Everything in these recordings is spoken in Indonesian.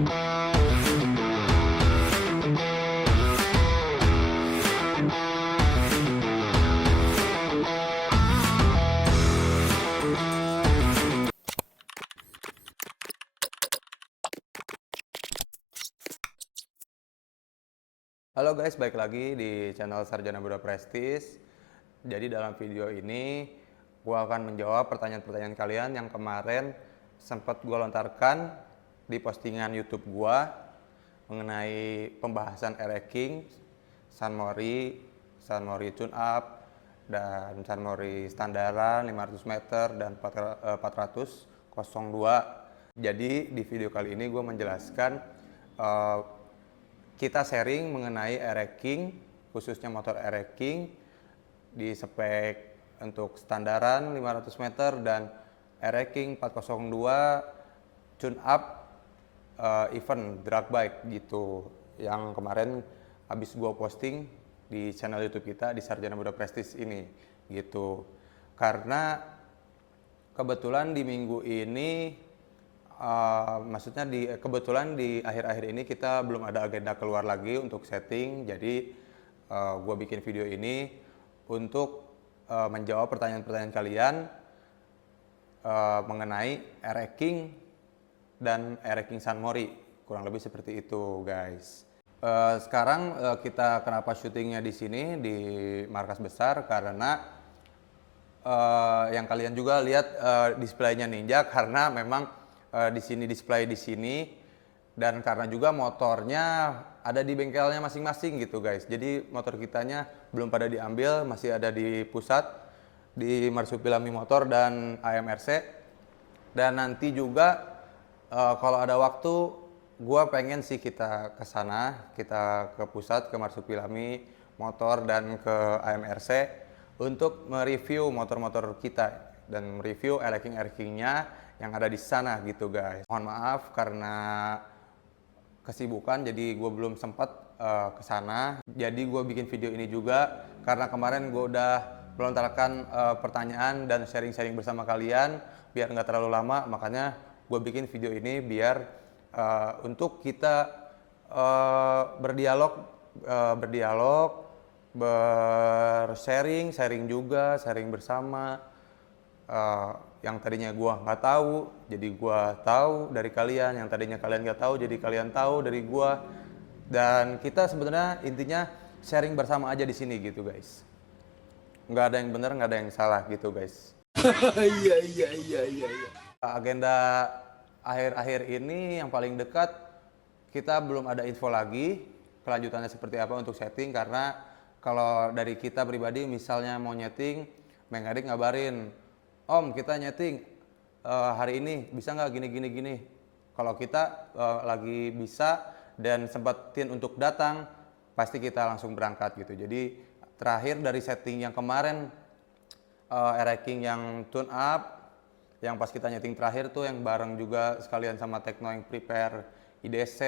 Halo guys, balik lagi di channel Sarjana Muda Prestis. Jadi dalam video ini gue akan menjawab pertanyaan-pertanyaan kalian yang kemarin sempat gue lontarkan di postingan YouTube gue mengenai pembahasan King, Sunmori tune up, dan Sunmori standaran 500 meter dan 400.02. Jadi di video kali ini gue menjelaskan kita sharing mengenai King, khususnya motor King di spek untuk standaran 500 meter dan King 402 tune up event drag bike gitu, yang kemarin habis gua posting di channel YouTube kita di Sarjana Muda Prestis ini gitu. Karena kebetulan di minggu ini kebetulan di akhir-akhir ini kita belum ada agenda keluar lagi untuk setting, jadi gue bikin video ini untuk menjawab pertanyaan-pertanyaan kalian mengenai King dan King Sunmori, kurang lebih seperti itu guys. Sekarang kita kenapa syutingnya di sini di markas besar, karena yang kalian juga lihat displaynya Ninja, karena memang di sini display di sini, dan karena juga motornya ada di bengkelnya masing-masing gitu guys. Jadi motor kitanya belum pada diambil, masih ada di pusat di Marsupilami Motor dan AMRC. Dan nanti juga kalau ada waktu gue pengen sih kita ke sana, kita ke pusat, ke Marsupilami Motor dan ke AMRC untuk mereview motor-motor kita dan mereview King-nya yang ada di sana gitu guys. Mohon maaf karena kesibukan, jadi gue belum sempat ke sana. Jadi gue bikin video ini juga karena kemarin gue udah melontarkan pertanyaan dan sharing-sharing bersama kalian biar nggak terlalu lama. Makanya gue bikin video ini biar untuk kita berdialog, sharing juga, sharing bersama. Yang tadinya gua nggak tahu, jadi gua tahu dari kalian. Yang tadinya kalian nggak tahu, jadi kalian tahu dari gua. Dan kita sebenarnya intinya sharing bersama aja di sini gitu guys. Nggak ada yang benar, nggak ada yang salah gitu guys. Iya. Agenda akhir-akhir ini yang paling dekat, kita belum ada info lagi kelanjutannya seperti apa untuk setting. Karena kalau dari kita pribadi misalnya mau nyeting, Bang Adik ngabarin, Om kita nyeting hari ini bisa nggak gini. Kalau kita lagi bisa dan sempetin untuk datang, pasti kita langsung berangkat gitu. Jadi terakhir dari setting yang kemarin King yang tune up, yang pas kita nyeting terakhir tuh yang bareng juga sekalian sama Tekno yang prepare IDC,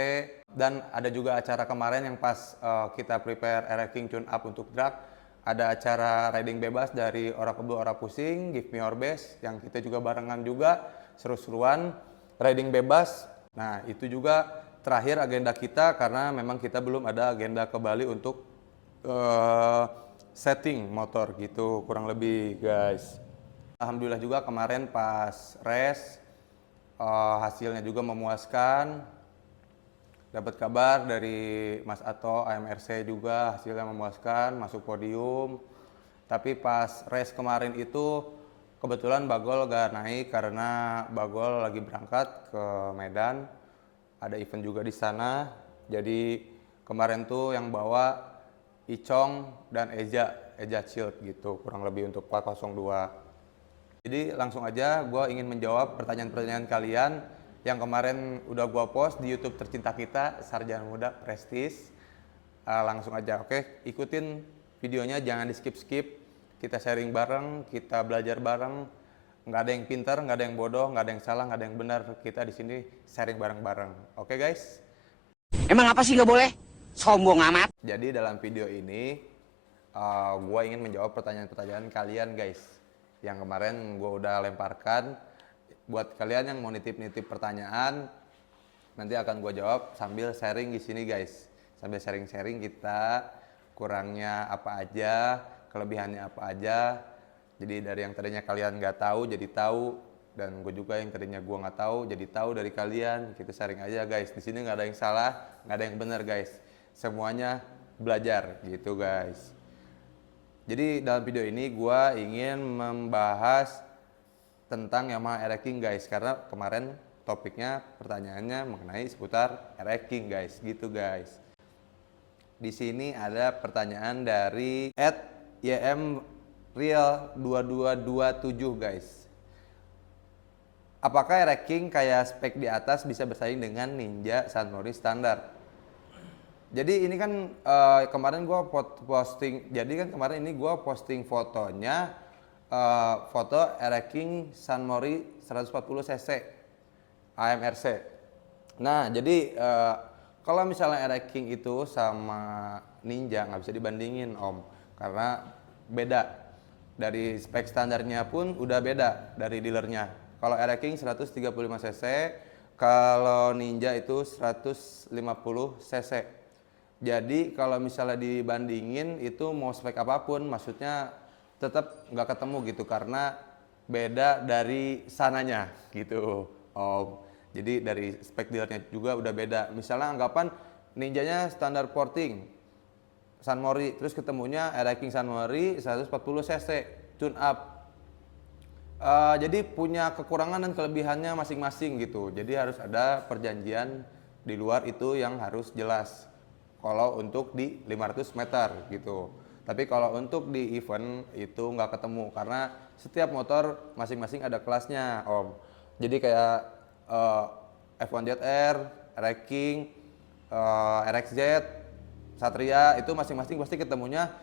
dan ada juga acara kemarin yang pas kita prepare King tune up untuk drag. Ada acara riding bebas dari Ora Kebul Ora Pusing, Give Me Your Best, yang kita juga barengan juga, seru-seruan, riding bebas. Nah itu juga terakhir agenda kita, karena memang kita belum ada agenda ke Bali untuk setting motor gitu, kurang lebih guys. Alhamdulillah juga kemarin pas race hasilnya juga memuaskan. Dapat kabar dari Mas Ato AMRC juga hasilnya memuaskan, masuk podium. Tapi pas race kemarin itu kebetulan Bagol gak naik karena Bagol lagi berangkat ke Medan. Ada event juga di sana. Jadi kemarin tuh yang bawa Icong dan Eja Shield gitu, kurang lebih untuk 402. Jadi langsung aja gue ingin menjawab pertanyaan-pertanyaan kalian yang kemarin udah gua post di YouTube tercinta kita, Sarjana Muda Prestis. Langsung aja, oke? Ikutin videonya, jangan di skip-skip. Kita sharing bareng, kita belajar bareng. Nggak ada yang pintar, nggak ada yang bodoh, nggak ada yang salah, nggak ada yang benar. Kita di sini sharing bareng-bareng. Oke guys? Emang apa sih nggak boleh? Sombong amat. Jadi dalam video ini, gua ingin menjawab pertanyaan-pertanyaan kalian guys. Yang kemarin gua udah lemparkan. Buat kalian yang mau nitip-nitip pertanyaan, Nanti akan gue jawab sambil sharing di sini guys. Sambil sharing-sharing kita kurangnya apa aja, kelebihannya apa aja. Jadi dari yang tadinya kalian nggak tahu jadi tahu, dan gue juga yang tadinya gue nggak tahu jadi tahu dari kalian. Kita sharing aja guys. Di sini nggak ada yang salah, nggak ada yang benar guys. Semuanya belajar gitu guys. Jadi dalam video ini gue ingin membahas tentang Yamaha Air King guys, karena kemarin topiknya pertanyaannya mengenai seputar Air King guys, gitu guys. Di sini ada pertanyaan dari @ymreal2227 guys. Apakah Air King kayak spek di atas bisa bersaing dengan Ninja Sunmori standar? Jadi ini kan kemarin gue posting, jadi kan kemarin ini gue posting fotonya, foto Air King Sunmori 140 cc AMRC. Nah jadi kalau misalnya Air King itu sama Ninja nggak bisa dibandingin om, karena beda. Dari spek standarnya pun udah beda dari dealernya. Kalau Air King 135 cc, kalau Ninja itu 150 cc. Jadi kalau misalnya dibandingin itu mau spek apapun, maksudnya tetap nggak ketemu gitu, karena beda dari sananya gitu om. Jadi dari spek dealernya juga udah beda. Misalnya anggapan Ninjanya standar porting Sunmori, terus ketemunya Air King Sunmori 140 cc tune up. Jadi punya kekurangan dan kelebihannya masing-masing gitu. Jadi harus ada perjanjian di luar itu yang harus jelas. Kalau untuk di 500 meter gitu. Tapi kalau untuk di event itu nggak ketemu, karena setiap motor masing-masing ada kelasnya om. Jadi kayak F1ZR, Air King, RXZ, Satria itu masing-masing pasti ketemunya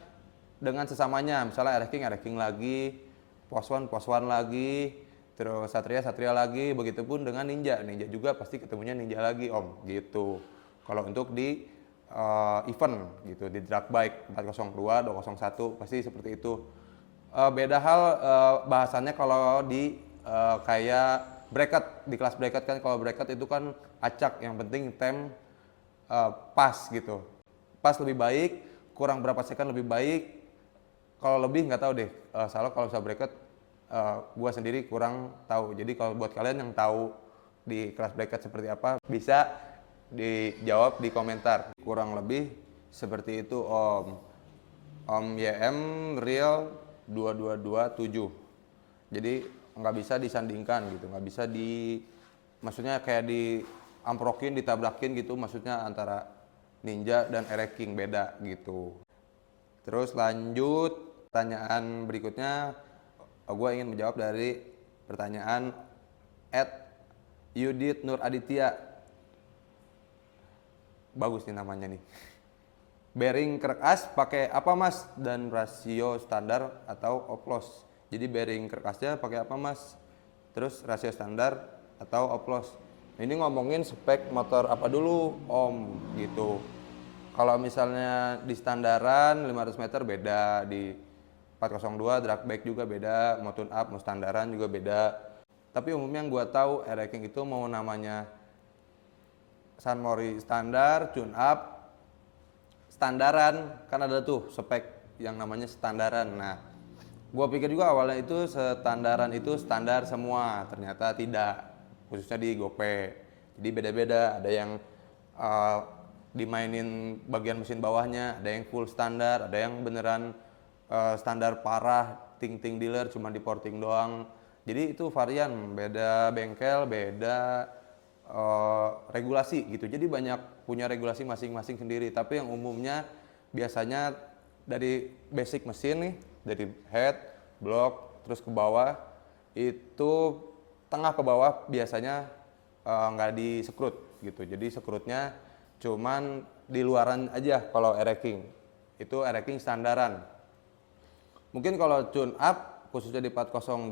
dengan sesamanya. Misalnya Air King lagi, Pos1 lagi, terus Satria lagi, begitupun dengan Ninja juga pasti ketemunya Ninja lagi om gitu. Kalau untuk di event gitu, di drag bike 402, 201 pasti seperti itu. Beda hal bahasannya kalau di kayak bracket, di kelas bracket kan, kalau bracket itu kan acak, yang penting tem pas gitu. Pas lebih baik, kurang berapa second lebih baik. Kalau lebih nggak tahu deh. Salah kalau bisa bracket, gua sendiri kurang tahu. Jadi kalau buat kalian yang tahu di kelas bracket seperti apa, bisa dijawab di komentar. Kurang lebih seperti itu om. Om YM Real 2227. Jadi nggak bisa disandingkan gitu, nggak bisa maksudnya kayak diamprokin, ditabrakin gitu, maksudnya antara Ninja dan Air King beda gitu. Terus lanjut pertanyaan berikutnya, gue ingin menjawab dari pertanyaan @Yudit Nur Aditya. Bagus nih namanya nih. Bearing krek as pakai apa mas, dan rasio standar atau oplos? Jadi bearing krek asnya pakai apa mas, terus rasio standar atau oplos? Ini ngomongin spek motor apa dulu om gitu. Kalau misalnya di standaran 500 meter beda, di 402 drag bike juga beda, mau tune up mau standaran juga beda. Tapi umumnya yang gue tahu Air King itu mau namanya Sunmori standar, tune up, standaran, kan ada tuh spek yang namanya standaran. Nah, gue pikir juga awalnya itu standaran itu standar semua, ternyata tidak, khususnya di Gope. Jadi beda-beda, ada yang dimainin bagian mesin bawahnya, ada yang full standar, ada yang beneran standar parah, ting-ting dealer cuma di porting doang. Jadi itu varian, beda bengkel, beda regulasi gitu. Jadi banyak punya regulasi masing-masing sendiri. Tapi yang umumnya biasanya dari basic mesin nih, dari head, block, terus ke bawah, itu tengah ke bawah biasanya nggak disekrut gitu. Jadi sekrutnya cuman di luaran aja kalau Air King. Itu Air King standaran. Mungkin kalau tune up khususnya di 402,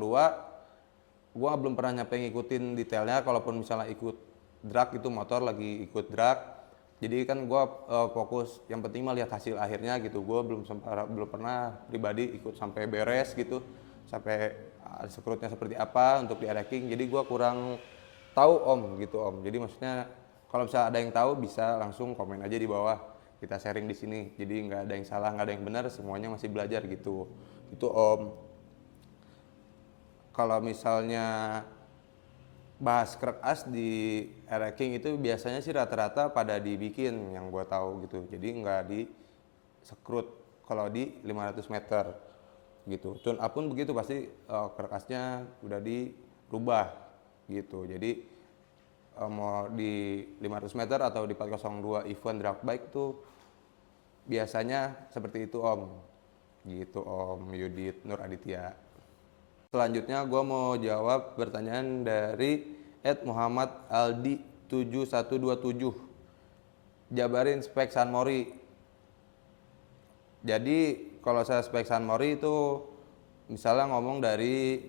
gua belum pernah nyampe ngikutin detailnya. Kalaupun misalnya ikut drag itu motor lagi ikut drag, jadi kan gue fokus yang penting mah lihat hasil akhirnya gitu. Gue belum pernah pribadi ikut sampai beres gitu, sampai sekrutnya seperti apa untuk di Air King. Jadi gue kurang tahu om gitu om. Jadi maksudnya Kalau misalnya ada yang tahu bisa langsung komen aja di bawah, kita sharing di sini. Jadi nggak ada yang salah, nggak ada yang benar, semuanya masih belajar gitu. Itu Om. Kalau misalnya bahas crack as di racking itu biasanya sih rata-rata pada dibikin yang gua tahu gitu. Jadi nggak di sekrut kalau di 500 meter gitu. Tune up pun begitu, pasti crack as-nya udah dirubah gitu. Jadi mau di 500 meter atau di 402 event drag bike tuh biasanya seperti itu Om. Gitu Om Yudit Nur Aditya. Selanjutnya gue mau jawab pertanyaan dari Muhammad Aldi 7127. Jabarin spek San Mori. Jadi kalau saya spek San Mori itu misalnya ngomong dari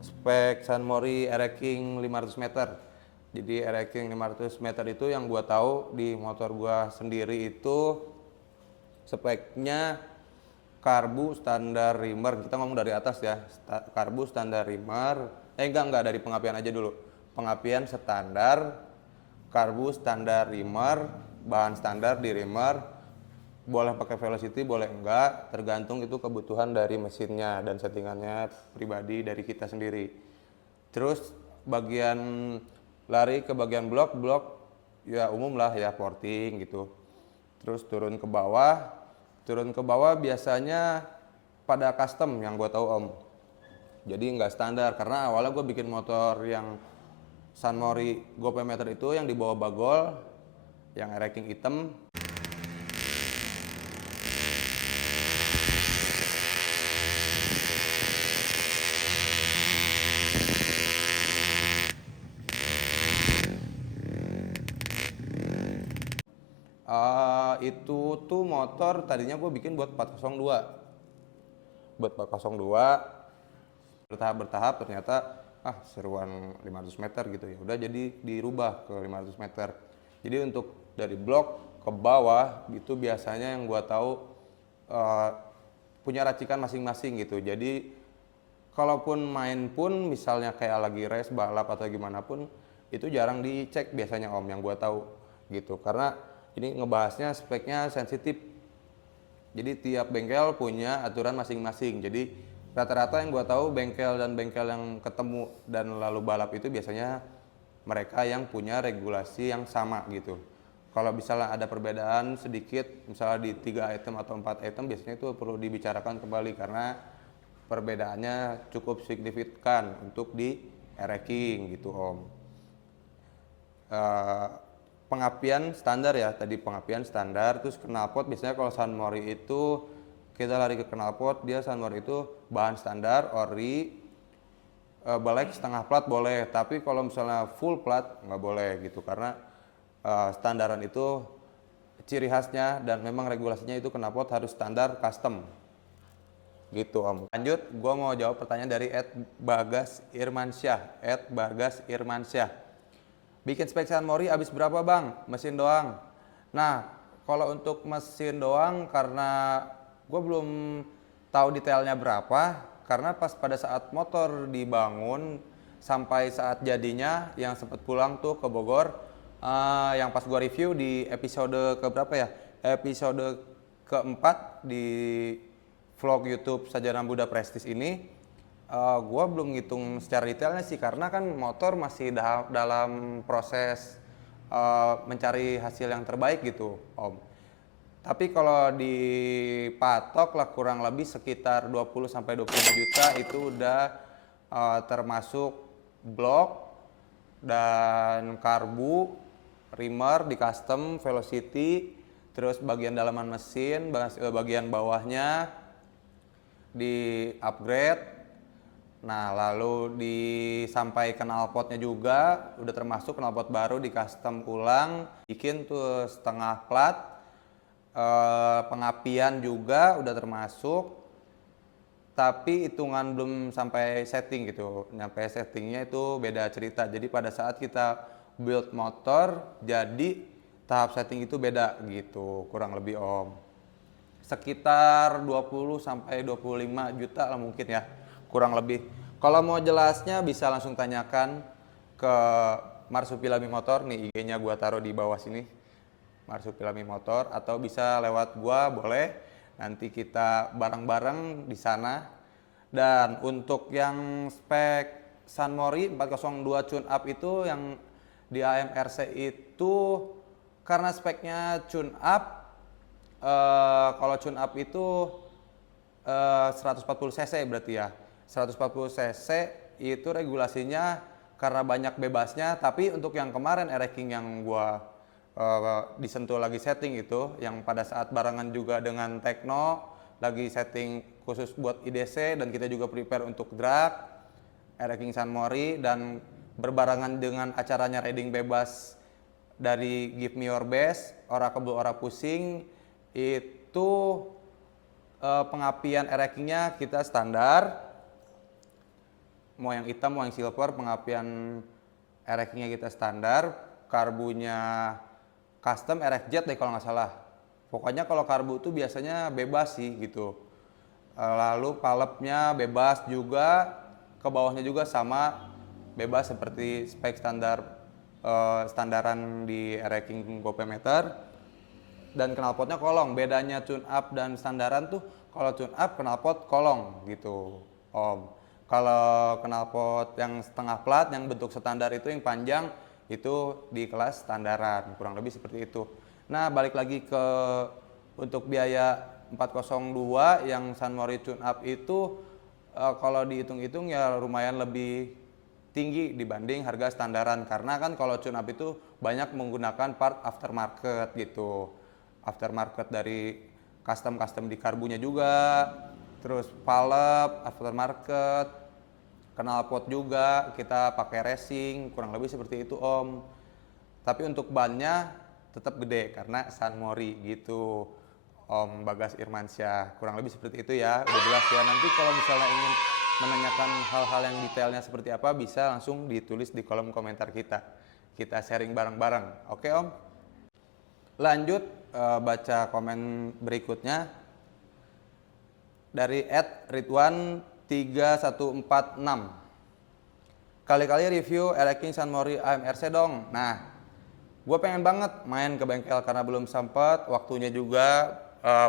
spek San Mori Ereking 500 meter. Jadi Ereking 500 meter itu yang gue tahu di motor gue sendiri itu speknya karbu standar rimmer. Kita ngomong dari atas ya, karbu standar rimmer. Enggak dari pengapian aja dulu. Pengapian standar, karbu standar rimmer, bahan standar di rimmer. Boleh pakai velocity, boleh enggak, tergantung itu kebutuhan dari mesinnya dan settingannya pribadi dari kita sendiri. Terus bagian lari ke bagian blok ya umum lah ya, porting gitu. Terus turun ke bawah biasanya pada custom yang gue tahu Om. Jadi nggak standar, karena awalnya gue bikin motor yang San Mori Gopemeter itu yang dibawa bagol, yang racking hitam. Itu tuh motor tadinya gue bikin buat 402. Bertahap ternyata seruan 500 meter gitu ya. Udah jadi dirubah ke 500 meter. Jadi untuk dari blok ke bawah gitu biasanya yang gue tahu punya racikan masing-masing gitu. Jadi kalaupun main pun misalnya kayak lagi race balap atau gimana pun itu jarang dicek biasanya Om, yang gue tahu gitu. Karena ini ngebahasnya speknya sensitif. Jadi tiap bengkel punya aturan masing-masing. Jadi rata-rata yang gue tahu bengkel yang ketemu dan lalu balap itu biasanya mereka yang punya regulasi yang sama gitu. Kalau misalnya ada perbedaan sedikit, misalnya di 3 item atau 4 item, biasanya itu perlu dibicarakan kembali karena perbedaannya cukup signifikan untuk di racking gitu Om. Pengapian standar ya, tadi pengapian standar. Terus knalpot biasanya kalau San Mori itu kita lari ke knalpot, dia San Mori itu bahan standar ori, balek setengah plat boleh, tapi kalau misalnya full plat nggak boleh gitu, karena standaran itu ciri khasnya dan memang regulasinya itu knalpot harus standar custom gitu Om. Lanjut, gue mau jawab pertanyaan dari Bagas Irmansyah. Bikin spek San Mori habis berapa Bang? Mesin doang. Nah, kalau untuk mesin doang karena gue belum tahu detailnya berapa, karena pas pada saat motor dibangun sampai saat jadinya yang sempat pulang tuh ke Bogor, yang pas gue review di episode keberapa ya? Episode keempat di vlog YouTube Sajana Buddha Prestige ini. Gue belum ngitung secara detailnya sih, karena kan motor masih dalam proses mencari hasil yang terbaik gitu Om. Tapi kalau dipatok lah kurang lebih sekitar 20-25 juta itu udah termasuk blok dan karbu, rimmer di custom, velocity, terus bagian dalaman mesin, bagian bawahnya di upgrade. Nah, lalu sampai knalpotnya juga udah termasuk knalpot baru di custom ulang, bikin tuh setengah plat, pengapian juga udah termasuk, tapi hitungan belum sampai setting gitu. Nyampe settingnya itu beda cerita. Jadi pada saat kita build motor, jadi tahap setting itu beda gitu, kurang lebih Om. Sekitar 20 sampai 25 juta lah mungkin ya, kurang lebih. Kalau mau jelasnya bisa langsung tanyakan ke Marsupilami Motor nih, IG-nya gua taruh di bawah sini. Marsupilami Motor, atau bisa lewat gua boleh. Nanti kita bareng-bareng di sana. Dan untuk yang spek Sunmori 402 tune up itu yang di AMRC itu karena speknya tune up, kalau tune up itu 140 cc berarti ya. 140 cc itu regulasinya karena banyak bebasnya, tapi untuk yang kemarin Ereking yang gua disentuh lagi setting itu, yang pada saat barengan juga dengan Tekno, lagi setting khusus buat IDC dan kita juga prepare untuk drag, Ereking Sunmori, dan berbarengan dengan acaranya riding bebas dari Give Me Your Best, ora kebul ora pusing, itu pengapian Erekingnya kita standar, mau yang hitam mau yang silver, pengapian Erekingnya kita standar, karbunya custom RX-Jet deh kalau nggak salah. Pokoknya kalau karbu tuh biasanya bebas sih gitu. Lalu palepnya bebas juga, ke bawahnya juga sama bebas seperti spek standar standaran di Ereking Gopemeter. Dan knalpotnya kolong. Bedanya tune up dan standaran tuh kalau tune up knalpot kolong gitu Om. Kalau knalpot yang setengah plat yang bentuk standar itu yang panjang itu di kelas standaran, kurang lebih seperti itu. Nah, balik lagi ke untuk biaya 402 yang Sunmori tune up itu kalau dihitung-hitung ya lumayan lebih tinggi dibanding harga standaran, karena kan kalau tune up itu banyak menggunakan part aftermarket gitu. Aftermarket dari custom di karbunya juga, terus palep aftermarket, knalpot juga kita pakai racing, kurang lebih seperti itu Om. Tapi untuk bannya tetap gede karena Sunmori gitu Om Bagas Irmansyah, kurang lebih seperti itu ya. Udah jelas ya. Nanti kalau misalnya ingin menanyakan hal-hal yang detailnya seperti apa, bisa langsung ditulis di kolom komentar kita sharing bareng-bareng. Oke Om, lanjut baca komen berikutnya dari @ridwan3146. Kali-kali review Ereking Sunmori AMRC dong. Nah, gue pengen banget main ke bengkel karena belum sempet, waktunya juga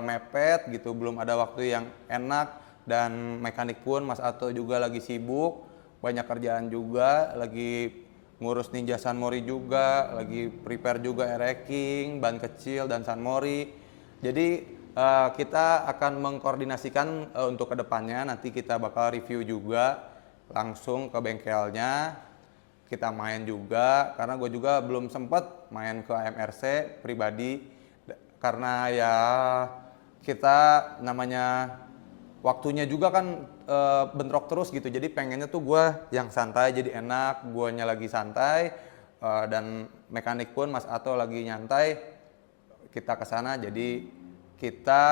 mepet gitu, belum ada waktu yang enak, dan mekanik pun Mas Ato juga lagi sibuk, banyak kerjaan juga, lagi ngurus Ninja Sunmori juga, lagi prepare juga Ereking, ban kecil dan Sunmori. Jadi kita akan mengkoordinasikan untuk kedepannya, nanti kita bakal review juga langsung ke bengkelnya, kita main juga, karena gue juga belum sempet main ke AMRC pribadi, karena ya kita namanya waktunya juga kan bentrok terus gitu, jadi pengennya tuh gue yang santai, jadi enak, guanya lagi santai, dan mekanik pun Mas Ato lagi nyantai, kita kesana, jadi kita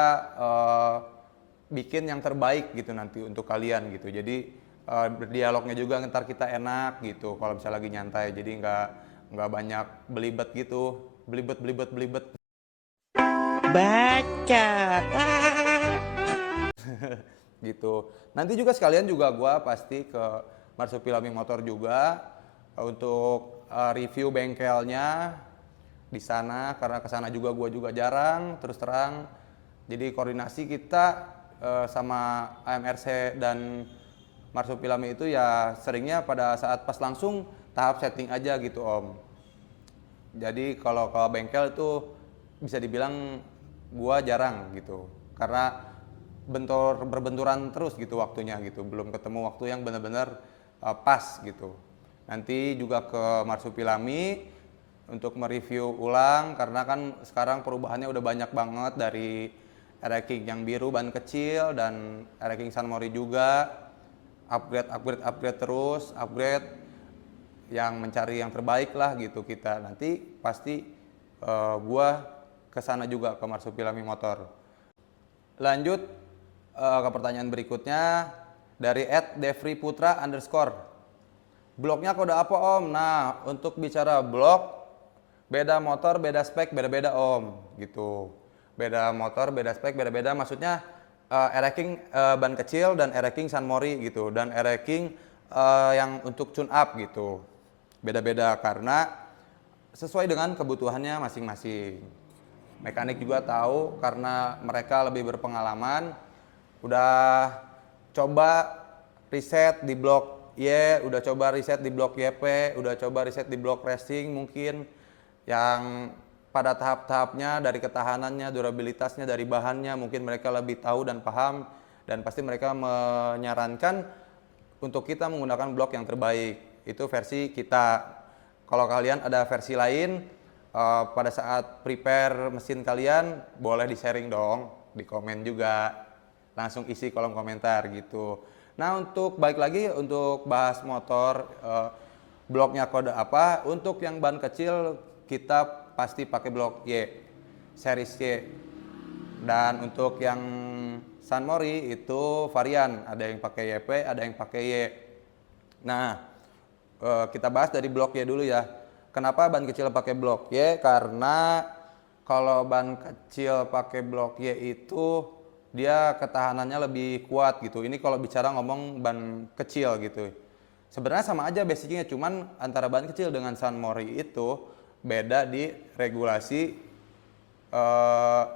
bikin yang terbaik gitu nanti untuk kalian gitu. Jadi berdialognya juga ntar kita enak gitu kalau misalnya lagi nyantai, jadi nggak banyak belibet gitu, belibet Baca. gitu. Nanti juga sekalian juga gua pasti ke Marsupilami Motor juga untuk review bengkelnya di sana, karena ke sana juga gua juga jarang terus terang. Jadi koordinasi kita sama AMRC dan Marsupilami itu ya seringnya pada saat pas langsung tahap setting aja gitu Om. Jadi kalau ke bengkel itu bisa dibilang gua jarang gitu, karena berbenturan terus gitu waktunya gitu, belum ketemu waktu yang benar-benar pas gitu. Nanti juga ke Marsupilami untuk mereview ulang, karena kan sekarang perubahannya udah banyak banget, dari Ereking yang biru ban kecil dan Ereking Sunmori juga upgrade terus, yang mencari yang terbaik lah gitu. Kita nanti pasti gua kesana juga ke Marsupilami Motor. Lanjut ke pertanyaan berikutnya dari @devriputra_. Bloknya kode apa Om? Nah, untuk bicara blok, beda motor, beda spek, beda-beda Om gitu. Beda motor, beda spek, beda-beda. Maksudnya Ereking ban kecil dan Ereking Sunmori gitu, dan Ereking yang untuk tune up gitu. Beda-beda karena sesuai dengan kebutuhannya masing-masing. Mekanik juga tahu karena mereka lebih berpengalaman, udah coba riset di blok Y, udah coba riset di blok YP, udah coba riset di blok racing mungkin yang pada tahap-tahapnya dari ketahanannya, durabilitasnya, dari bahannya mungkin mereka lebih tahu dan paham, dan pasti mereka menyarankan untuk kita menggunakan blok yang terbaik. Itu versi kita. Kalau kalian ada versi lain, pada saat prepare mesin kalian boleh di-sharing dong, di komen juga, langsung isi kolom komentar gitu. Nah, untuk balik lagi untuk bahas motor, bloknya kode apa, untuk yang ban kecil kita pasti pakai blok Y, series Y. Dan untuk yang San Mori itu varian, ada yang pakai YP, ada yang pakai Y. Nah, kita bahas dari blok Y dulu ya. Kenapa ban kecil pakai blok Y? Karena kalau ban kecil pakai blok Y itu dia ketahanannya lebih kuat gitu. Ini kalau bicara ngomong ban kecil gitu. Sebenarnya sama aja basicnya, cuman antara ban kecil dengan San Mori itu beda di regulasi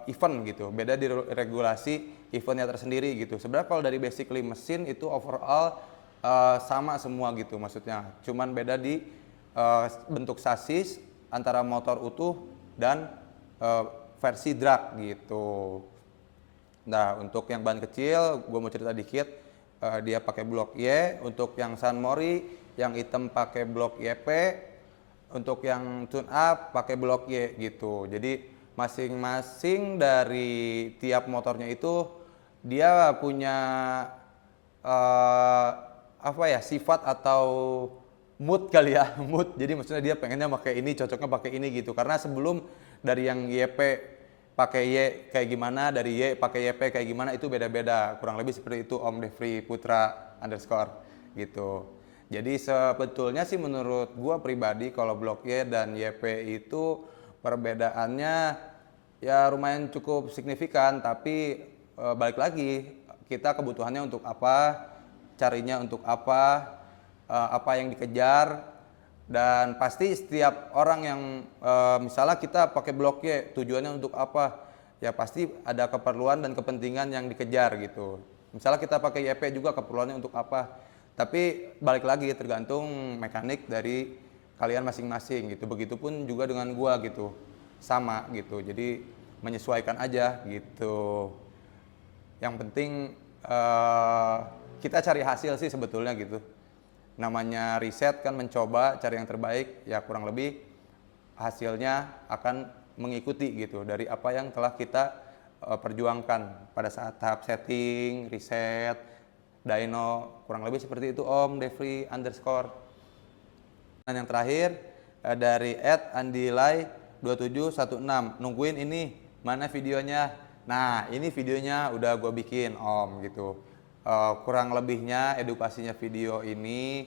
event gitu. Beda di regulasi eventnya tersendiri gitu. Sebenarnya kalau dari basically mesin itu overall sama semua gitu maksudnya. Cuman beda di bentuk sasis antara motor utuh dan versi drag gitu. Nah, untuk yang ban kecil, gue mau cerita dikit. Dia pakai blok Y. Untuk yang San Mori, yang hitam pakai blok YP. Untuk yang tune up pakai blok Y gitu. Jadi masing-masing dari tiap motornya itu dia punya apa ya, sifat atau mood kali ya, mood. Jadi maksudnya dia pengennya pakai ini, cocoknya pakai ini gitu. Karena sebelum dari yang YP pakai Y kayak gimana, dari Y pakai YP kayak gimana, itu beda-beda. Kurang lebih seperti itu Om Devri Putra underscore gitu. Jadi sebetulnya sih menurut gua pribadi kalau blok Y dan YP itu perbedaannya ya lumayan cukup signifikan, tapi balik lagi kita kebutuhannya untuk apa, carinya untuk apa yang dikejar, dan pasti setiap orang yang misalnya kita pakai blok Y tujuannya untuk apa, ya pasti ada keperluan dan kepentingan yang dikejar gitu. Misalnya kita pakai YP juga keperluannya untuk apa, tapi balik lagi tergantung mekanik dari kalian masing-masing gitu. Begitupun juga dengan gua gitu, sama gitu, jadi menyesuaikan aja gitu. Yang penting kita cari hasil sih sebetulnya gitu. Namanya riset kan, mencoba cari yang terbaik, ya kurang lebih hasilnya akan mengikuti gitu dari apa yang telah kita perjuangkan pada saat tahap setting, riset, dyno, kurang lebih seperti itu Om Devri underscore. Dan yang terakhir dari @andilai2716, nungguin ini mana videonya. Nah, ini videonya udah gue bikin Om gitu. Kurang lebihnya edukasinya video ini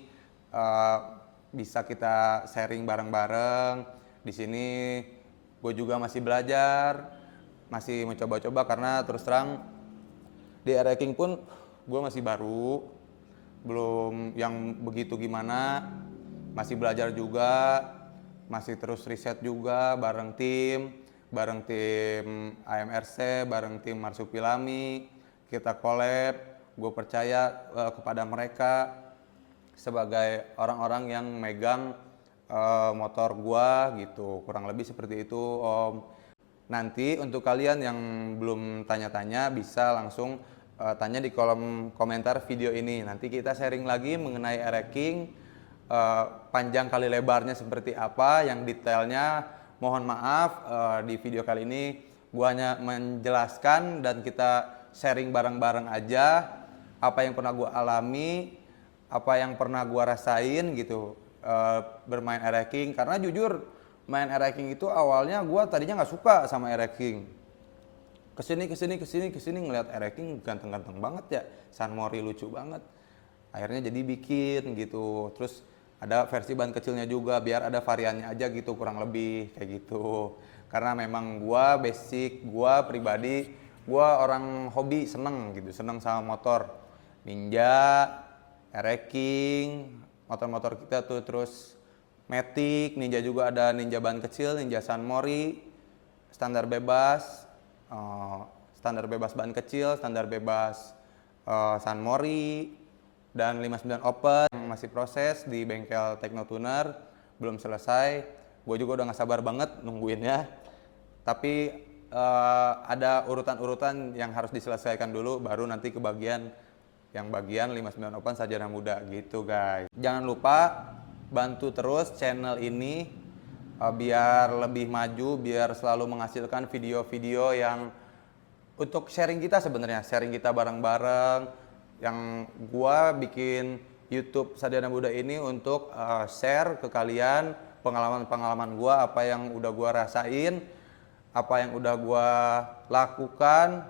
bisa kita sharing bareng-bareng. Di sini gue juga masih belajar, masih mencoba-coba karena terus terang di Ereking pun gue masih baru, belum yang begitu gimana, masih belajar juga, masih terus riset juga bareng tim AMRC, bareng tim Marsupilami, kita collab. Gue percaya kepada mereka sebagai orang-orang yang megang motor gua gitu. Kurang lebih seperti itu Om. Nanti untuk kalian yang belum tanya-tanya bisa langsung tanya di kolom komentar video ini. Nanti kita sharing lagi mengenai Ereking, panjang kali lebarnya seperti apa, yang detailnya mohon maaf di video kali ini gua hanya menjelaskan dan kita sharing bareng-bareng aja apa yang pernah gua alami, apa yang pernah gua rasain gitu bermain Ereking. Karena jujur main Ereking itu awalnya gua tadinya nggak suka sama Ereking. Kesini ngeliat Ereking ganteng-ganteng banget ya, San Mori lucu banget. Akhirnya jadi bikin gitu. Terus ada versi ban kecilnya juga biar ada variannya aja gitu, kurang lebih kayak gitu. Karena memang gua pribadi gua orang hobi, seneng gitu, seneng sama motor Ninja, Ereking, motor-motor kita tuh. Terus Matic, Ninja juga ada, Ninja ban kecil, Ninja San Mori, standar bebas ban kecil, standar bebas San Mori, dan 59 Open yang masih proses di bengkel Teknotuner, belum selesai. Gue juga udah gak sabar banget nungguinnya. Tapi ada urutan-urutan yang harus diselesaikan dulu, baru nanti ke bagian 59 Open Sarjana Muda gitu guys. Jangan lupa bantu terus channel ini biar lebih maju, biar selalu menghasilkan video-video yang untuk sharing kita sebenarnya, sharing kita bareng-bareng. Yang gua bikin YouTube Sarjana Muda ini untuk share ke kalian pengalaman-pengalaman gua, apa yang udah gua rasain, apa yang udah gua lakukan,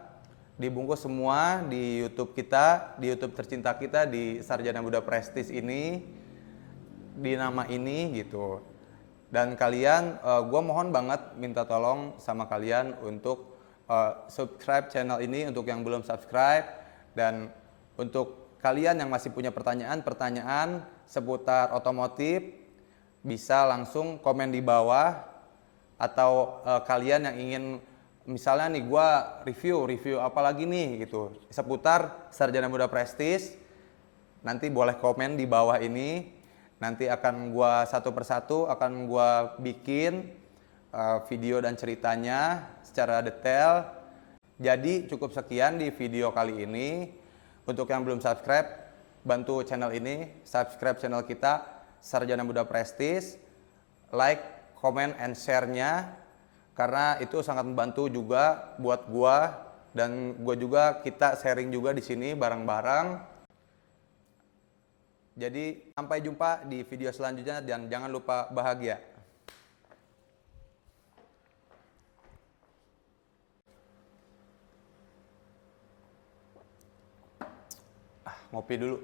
dibungkus semua di YouTube kita, di YouTube tercinta kita, di Sarjana Muda Prestige ini, di nama ini gitu. Dan kalian, gue mohon banget minta tolong sama kalian untuk subscribe channel ini untuk yang belum subscribe. Dan untuk kalian yang masih punya pertanyaan seputar otomotif, bisa langsung komen di bawah. Atau kalian yang ingin, misalnya nih gue review apa lagi nih gitu seputar Sarjana Muda Prestige, nanti boleh komen di bawah ini. Nanti akan gua satu persatu akan gua bikin video dan ceritanya secara detail. Jadi cukup sekian di video kali ini. Untuk yang belum subscribe, bantu channel ini, subscribe channel kita Sarjana Muda Prestige, like, comment, and share-nya, karena itu sangat membantu juga buat gua, dan gua juga, kita sharing juga di sini bareng-bareng. Jadi sampai jumpa di video selanjutnya dan jangan lupa bahagia. Ngopi dulu.